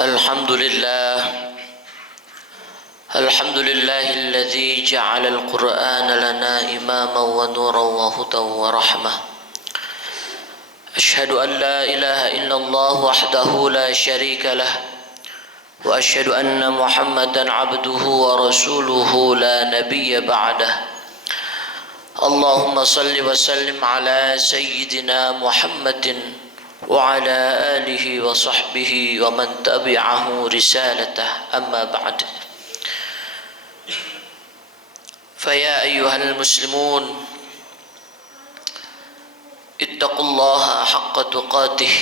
الحمد لله الحمد لله الذي جعل القرآن لنا إماما ونورا وهدى ورحمة. أشهد أن لا إله إلا الله وحده لا شريك له، وأشهد أن محمدا عبده ورسوله لا نبي بعده. اللهم صل وسلم على سيدنا محمد وعلى آله وصحبه ومن تبعه رسالته. أما بعد، فيا أيها المسلمون اتقوا الله حق تقاته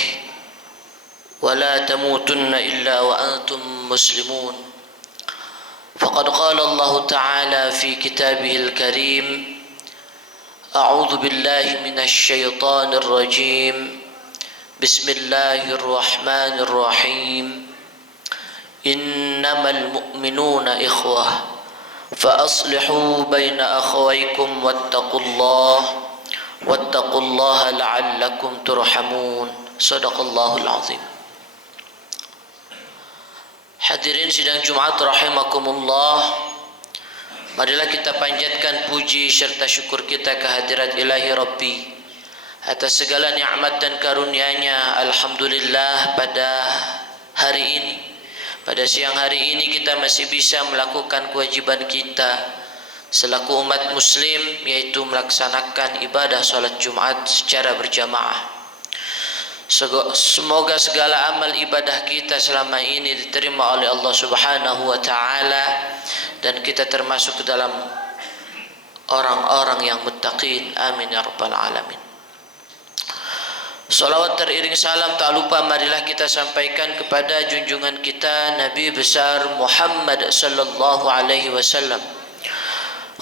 ولا تموتن إلا وأنتم مسلمون. فقد قال الله تعالى في كتابه الكريم: أعوذ بالله من الشيطان الرجيم، بسم الله الرحمن الرحيم، إنما المؤمنون إخوة فأصلحوا بين أخويكم واتقوا الله لعلكم ترحمون. صدق الله العظيم. Hadirin sidang Jumat rahimakumullah, marilah kita panjatkan puji serta syukur kita kehadirat Ilahi Rabbi atas segala nikmat dan karunia-Nya. Alhamdulillah, pada hari ini, pada siang hari ini kita masih bisa melakukan kewajiban kita selaku umat muslim, yaitu melaksanakan ibadah salat Jumat secara berjamaah. Semoga segala amal ibadah kita selama ini diterima oleh Allah Subhanahu wa taala dan kita termasuk ke dalam orang-orang yang muttaqin. Amin ya rabbal alamin. Salawat teriring salam tak lupa marilah kita sampaikan kepada junjungan kita Nabi besar Muhammad sallallahu alaihi wasallam.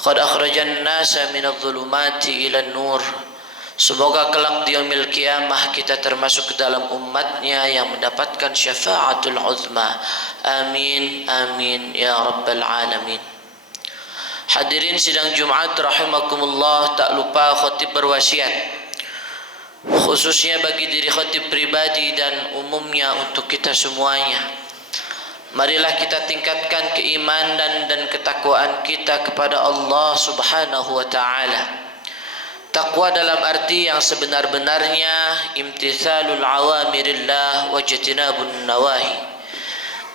Qad akhrajan nasa minadh dhulumati ila nur. Semoga kelak di yaumil qiyamah kita termasuk ke dalam umatnya yang mendapatkan syafaatul uzma. Amin amin ya rabbal alamin. Hadirin sidang Jumat rahimakumullah, tak lupa khatib berwasiat, khususnya bagi diri khatib pribadi dan umumnya untuk kita semuanya. Marilah kita tingkatkan keimanan dan ketakwaan kita kepada Allah Subhanahu wa taala. Takwa dalam arti yang sebenar-benarnya imtithalul awamirillah wa jtinabun nawahi,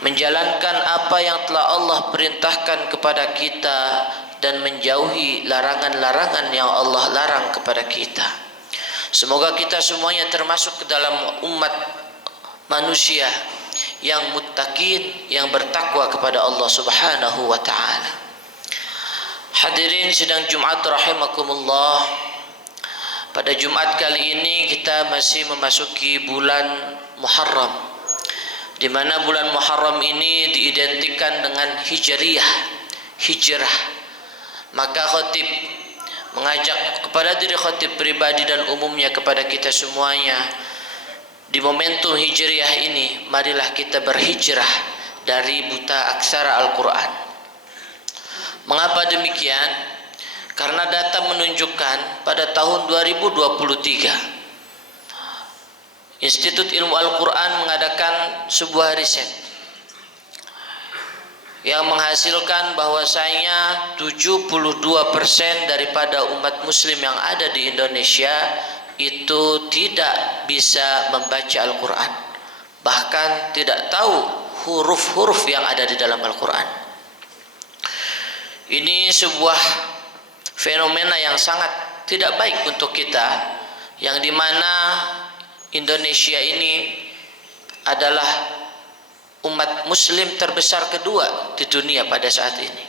menjalankan apa yang telah Allah perintahkan kepada kita dan menjauhi larangan-larangan yang Allah larang kepada kita. Semoga kita semuanya termasuk ke dalam umat manusia yang muttaqin, yang bertakwa kepada Allah Subhanahu wa taala. Hadirin sidang Jumat rahimakumullah, pada Jumat kali ini kita masih memasuki bulan Muharram, di mana bulan Muharram ini diidentikan dengan hijrah. Maka khatib mengajak kepada diri khatib pribadi dan umumnya kepada kita semuanya, di momentum hijriah ini marilah kita berhijrah dari buta aksara Al-Quran. Mengapa demikian? Karena data menunjukkan pada tahun 2023 Institut Ilmu Al-Quran mengadakan sebuah riset yang menghasilkan bahwasanya 72% daripada umat muslim yang ada di Indonesia itu tidak bisa membaca Al-Quran, bahkan tidak tahu huruf-huruf yang ada di dalam Al-Quran. Ini sebuah fenomena yang sangat tidak baik untuk kita, yang dimana Indonesia ini adalah umat muslim terbesar kedua di dunia pada saat ini.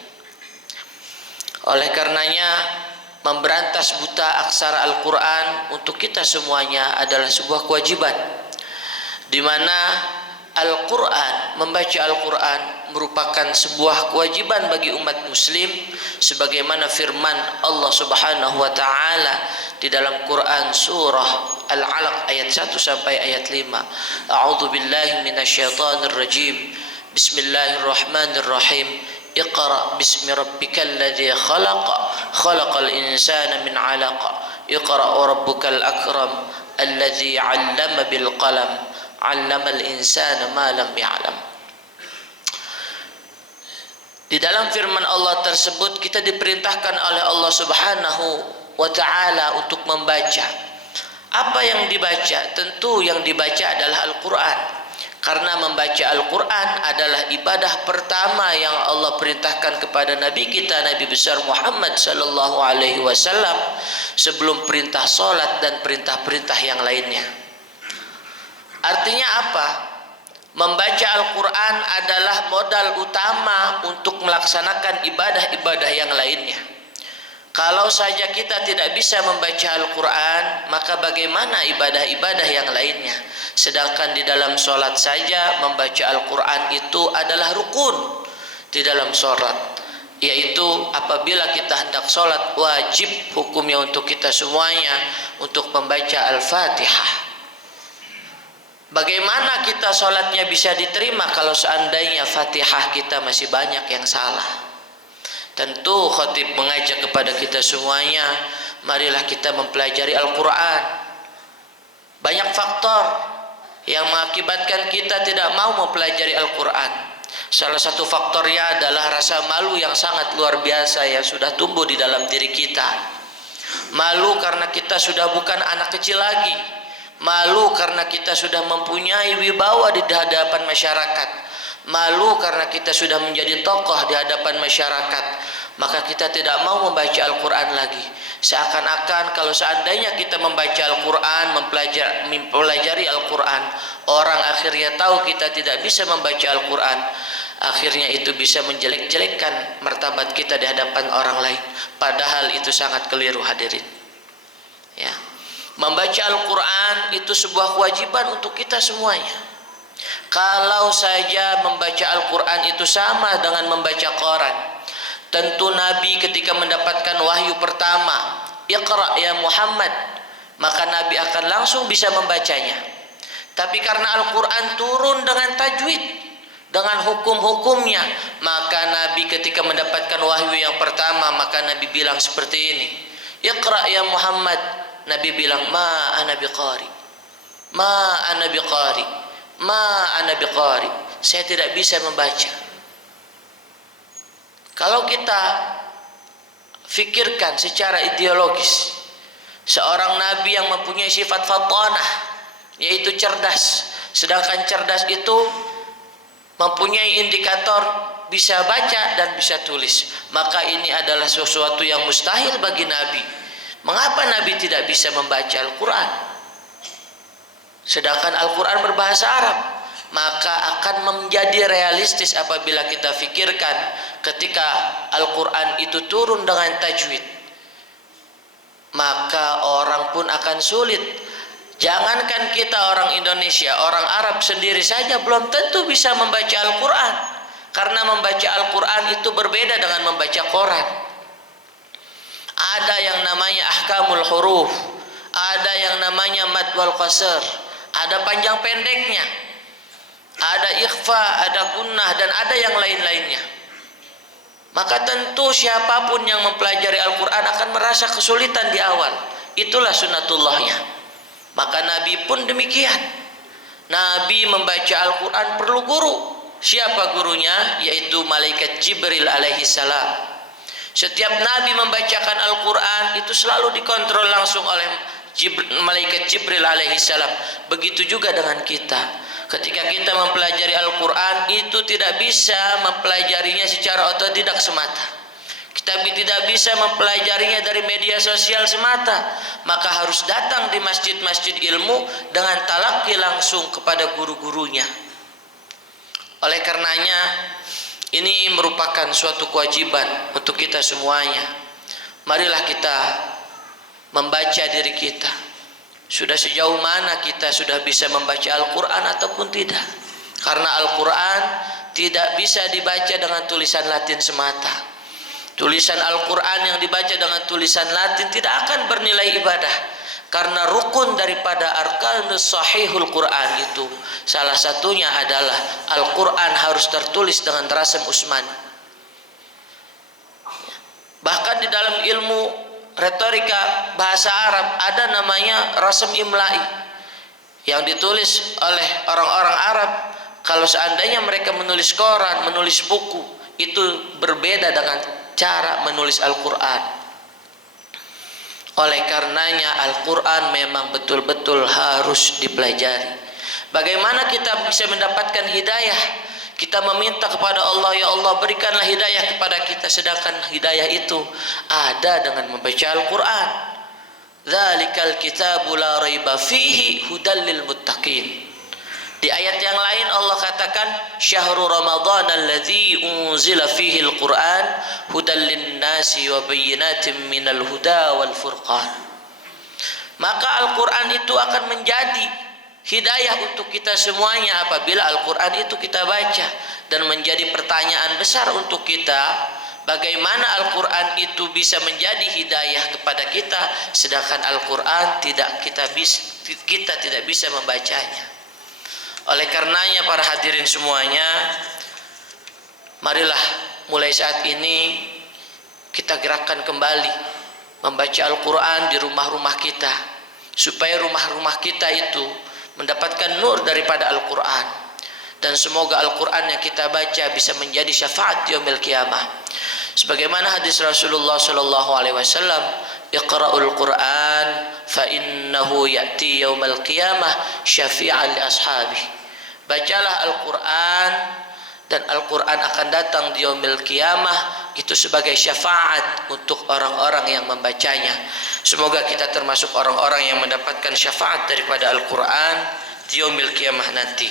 Oleh karenanya, memberantas buta aksara Al-Quran untuk kita semuanya adalah sebuah kewajiban, di mana Al-Quran, membaca Al-Quran merupakan sebuah kewajiban bagi umat muslim, sebagaimana firman Allah Subhanahu wa taala di dalam Quran surah Al-Alaq ayat 1 sampai ayat 5. A'udzu billahi minasyaitonir rajim. Bismillahirrahmanirrahim. Iqra bismi rabbikal ladzi khalaq, khalaqal insana min 'alaq. Iqra rabbukal akram alladzi 'allama bil qalam 'allamal insana ma lam ya'lam. Di dalam firman Allah tersebut kita diperintahkan oleh Allah Subhanahu wa taala untuk membaca. Apa yang dibaca? Tentu yang dibaca adalah Al-Qur'an. Karena membaca Al-Qur'an adalah ibadah pertama yang Allah perintahkan kepada Nabi kita, Nabi besar Muhammad sallallahu alaihi wasallam, sebelum perintah salat dan perintah-perintah yang lainnya. Artinya apa? Membaca Al-Quran adalah modal utama untuk melaksanakan ibadah-ibadah yang lainnya. Kalau saja kita tidak bisa membaca Al-Quran, maka bagaimana ibadah-ibadah yang lainnya? Sedangkan di dalam sholat saja membaca Al-Quran itu adalah rukun di dalam sholat, yaitu apabila kita hendak sholat wajib hukumnya untuk kita semuanya untuk membaca Al-Fatihah. Bagaimana kita sholatnya bisa diterima kalau seandainya Fatihah kita masih banyak yang salah? Tentu khatib mengajak kepada kita semuanya, marilah kita mempelajari Al-Quran. Banyak faktor yang mengakibatkan kita tidak mau mempelajari Al-Quran. Salah satu faktornya adalah rasa malu yang sangat luar biasa yang sudah tumbuh di dalam diri kita. Malu karena kita sudah bukan anak kecil lagi. Malu karena kita sudah mempunyai wibawa di hadapan masyarakat. Malu karena kita sudah menjadi tokoh di hadapan masyarakat. Maka kita tidak mau membaca Al-Quran lagi. Seakan-akan kalau seandainya kita membaca Al-Quran, mempelajari Al-Quran, orang akhirnya tahu kita tidak bisa membaca Al-Quran, akhirnya itu bisa menjelek-jelekkan martabat kita di hadapan orang lain. Padahal itu sangat keliru, hadirin. Ya. Membaca Al-Quran itu sebuah kewajiban untuk kita semuanya. Kalau saja membaca Al-Quran itu sama dengan membaca Quran, tentu Nabi ketika mendapatkan wahyu pertama, Iqra ya Muhammad, maka Nabi akan langsung bisa membacanya. Tapi karena Al-Quran turun dengan tajwid, dengan hukum-hukumnya, maka Nabi ketika mendapatkan wahyu yang pertama, maka Nabi bilang seperti ini, Iqra ya Muhammad. Nabi bilang, ma ana biqari, ma ana biqari, ma ana biqari. Saya tidak bisa membaca. Kalau kita fikirkan secara ideologis, seorang nabi yang mempunyai sifat fatanah, yaitu cerdas, sedangkan cerdas itu mempunyai indikator bisa baca dan bisa tulis, maka ini adalah sesuatu yang mustahil bagi nabi. Mengapa Nabi tidak bisa membaca Al-Quran? Sedangkan Al-Quran berbahasa Arab. Maka akan menjadi realistis apabila kita fikirkan ketika Al-Quran itu turun dengan tajwid, maka orang pun akan sulit. Jangankan kita orang Indonesia, orang Arab sendiri saja belum tentu bisa membaca Al-Quran. Karena membaca Al-Quran itu berbeda dengan membaca Quran. Ada yang namanya ahkamul huruf, ada yang namanya mad wal qasr, ada panjang pendeknya, ada ikhfa, ada gunnah, dan ada yang lain-lainnya. Maka tentu siapapun yang mempelajari Al-Quran akan merasa kesulitan di awal. Itulah sunnatullahnya. Maka Nabi pun demikian. Nabi membaca Al-Quran perlu guru. Siapa gurunya? Yaitu malaikat Jibril alaihi salam. Setiap Nabi membacakan Al-Quran itu selalu dikontrol langsung oleh malaikat Jibril alaihi salam. Begitu juga dengan kita. Ketika kita mempelajari Al-Quran itu tidak bisa mempelajarinya secara otodidak semata. Kita tidak bisa mempelajarinya dari media sosial semata. Maka harus datang di masjid-masjid ilmu dengan talaqi langsung kepada guru-gurunya. Oleh karenanya ini merupakan suatu kewajiban untuk kita semuanya. Marilah kita membaca diri kita. Sudah sejauh mana kita sudah bisa membaca Al-Quran ataupun tidak. Karena Al-Quran tidak bisa dibaca dengan tulisan Latin semata. Tulisan Al-Quran yang dibaca dengan tulisan Latin tidak akan bernilai ibadah. Karena rukun daripada arkanus sahihul Quran itu salah satunya adalah Al-Quran harus tertulis dengan rasam Utsmani. Bahkan di dalam ilmu retorika bahasa Arab ada namanya rasam imla'i yang ditulis oleh orang-orang Arab. Kalau seandainya mereka menulis koran, menulis buku, itu berbeda dengan cara menulis Al-Quran. Oleh karenanya Al-Quran memang betul-betul harus dipelajari. Bagaimana kita bisa mendapatkan hidayah? Kita meminta kepada Allah, ya Allah berikanlah hidayah kepada kita, sedangkan hidayah itu ada dengan membaca Al-Quran. Dzalikal kitabu la raiba fihi hudal lil muttaqin. Di ayat yang lain Allah katakan syahrul ramadhan alladzi unzila fihi al-Qur'an hudal lin-nasi wa bayyinatin minal huda wal furqan. Maka Al-Qur'an itu akan menjadi hidayah untuk kita semuanya apabila Al-Qur'an itu kita baca, dan menjadi pertanyaan besar untuk kita, bagaimana Al-Qur'an itu bisa menjadi hidayah kepada kita sedangkan Al-Qur'an kita tidak bisa membacanya. Oleh karenanya para hadirin semuanya, marilah mulai saat ini kita gerakkan kembali membaca Al-Quran di rumah-rumah kita, supaya rumah-rumah kita itu mendapatkan nur daripada Al-Quran, dan semoga Al-Quran yang kita baca bisa menjadi syafaat yaumil qiyamah. Sebagaimana hadis Rasulullah sallallahu alaihi wasallam, "Iqra'ul Qur'an fa innahu ya'ti yaumal qiyamah syafi'an li ashabihi." Bacalah Al-Quran, dan Al-Quran akan datang di yaumil qiyamah itu sebagai syafaat untuk orang-orang yang membacanya. Semoga kita termasuk orang-orang yang mendapatkan syafaat daripada Al-Quran di yaumil qiyamah nanti.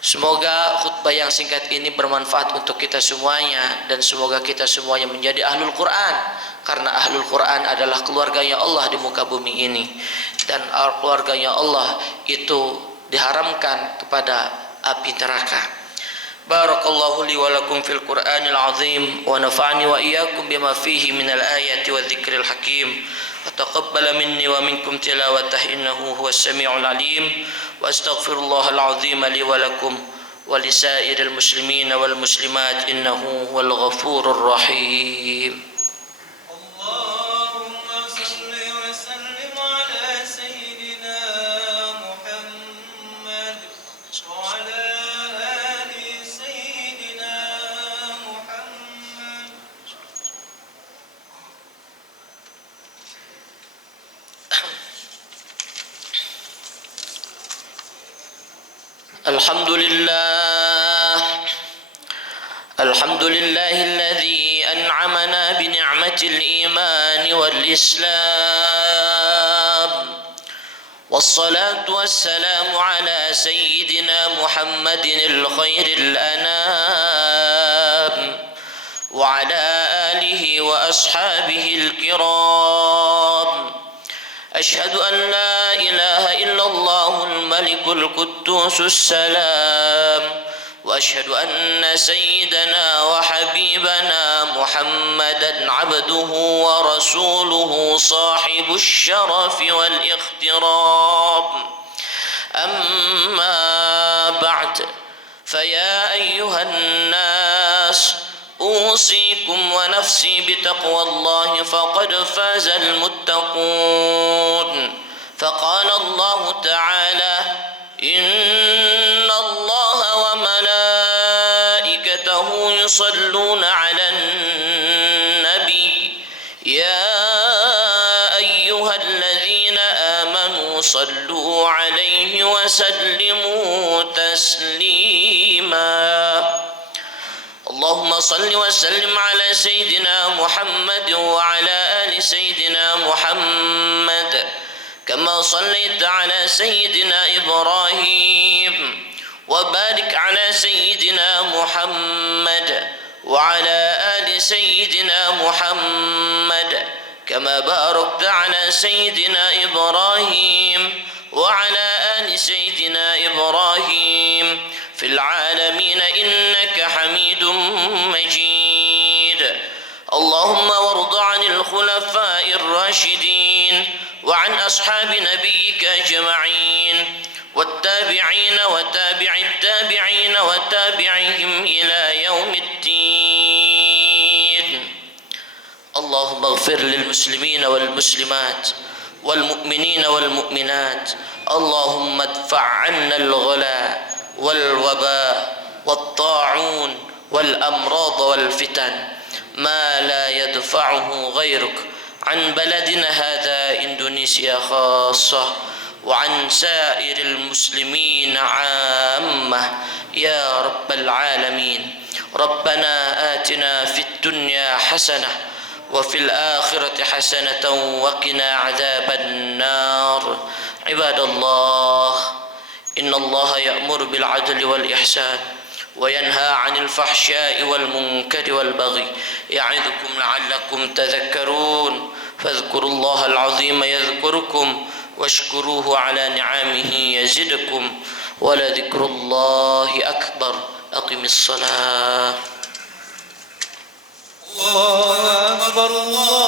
Semoga khutbah yang singkat ini bermanfaat untuk kita semuanya, dan semoga kita semuanya menjadi ahlul Quran, karena ahlul Quran adalah keluarganya Allah di muka bumi ini, dan keluarganya Allah itu diharamkan kepada api neraka. Barakallahu li wa lakum fil Qur'anil azim, wa nafa'ani wa iyyakum bima fihi minal ayati wa dzikril hakim. Wa taqabbala minni wa minkum tilawatah innahu huwas samiul alim. Wa astaghfirullahal azim li wa lakum wa lisairil muslimina wal muslimat innahu huwal ghafurur rahim. الحمد لله الذي أنعمنا بنعمة الإيمان والإسلام، والصلاة والسلام على سيدنا محمد الخير الأنام، وعلى آله وأصحابه الكرام. أشهد أن لا إله إلا الله الملك القدوس السلام، وأشهد أن سيدنا وحبيبنا محمدا عبده ورسوله صاحب الشرف والاخترام. أما بعد، فيا أيها الناس أوصيكم ونفسي بتقوى الله فقد فاز المتقون. فقال الله تعالى: إن الله وملائكته يصلون على النبي يا أيها الذين آمنوا صلوا عليه وسلموا تسليما. اللهم صل وسلم على سيدنا محمد وعلى آل سيدنا محمد، كما صليت على سيدنا إبراهيم، وبارك على سيدنا محمد وعلى آل سيدنا محمد، كما باركت على سيدنا إبراهيم وعلى آل سيدنا إبراهيم في العالمين إنك حميد مجيد. اللهم وارض عن الخلفاء الراشدين وعن أصحاب نبيك أجمعين، والتابعين وتابع التابعين وتابعهم إلى يوم الدين. اللهم اغفر للمسلمين والمسلمات والمؤمنين والمؤمنات. اللهم ادفع عنا الغلاء والوباء والطاعون والأمراض والفتن ما لا يدفعه غيرك عن بلدنا هذا إندونيسيا خاصة وعن سائر المسلمين عامة يا رب العالمين. ربنا آتنا في الدنيا حسنة وفي الآخرة حسنة وقنا عذاب النار. عباد الله، إن الله يأمر بالعدل والإحسان وينهى عن الفحشاء والمنكر والبغي يعظكم لعلكم تذكرون. فاذكروا الله العظيم يذكركم واشكروه على نعمه يزدكم ولذكر الله أكبر. أقم الصلاة. الله أكبر. الله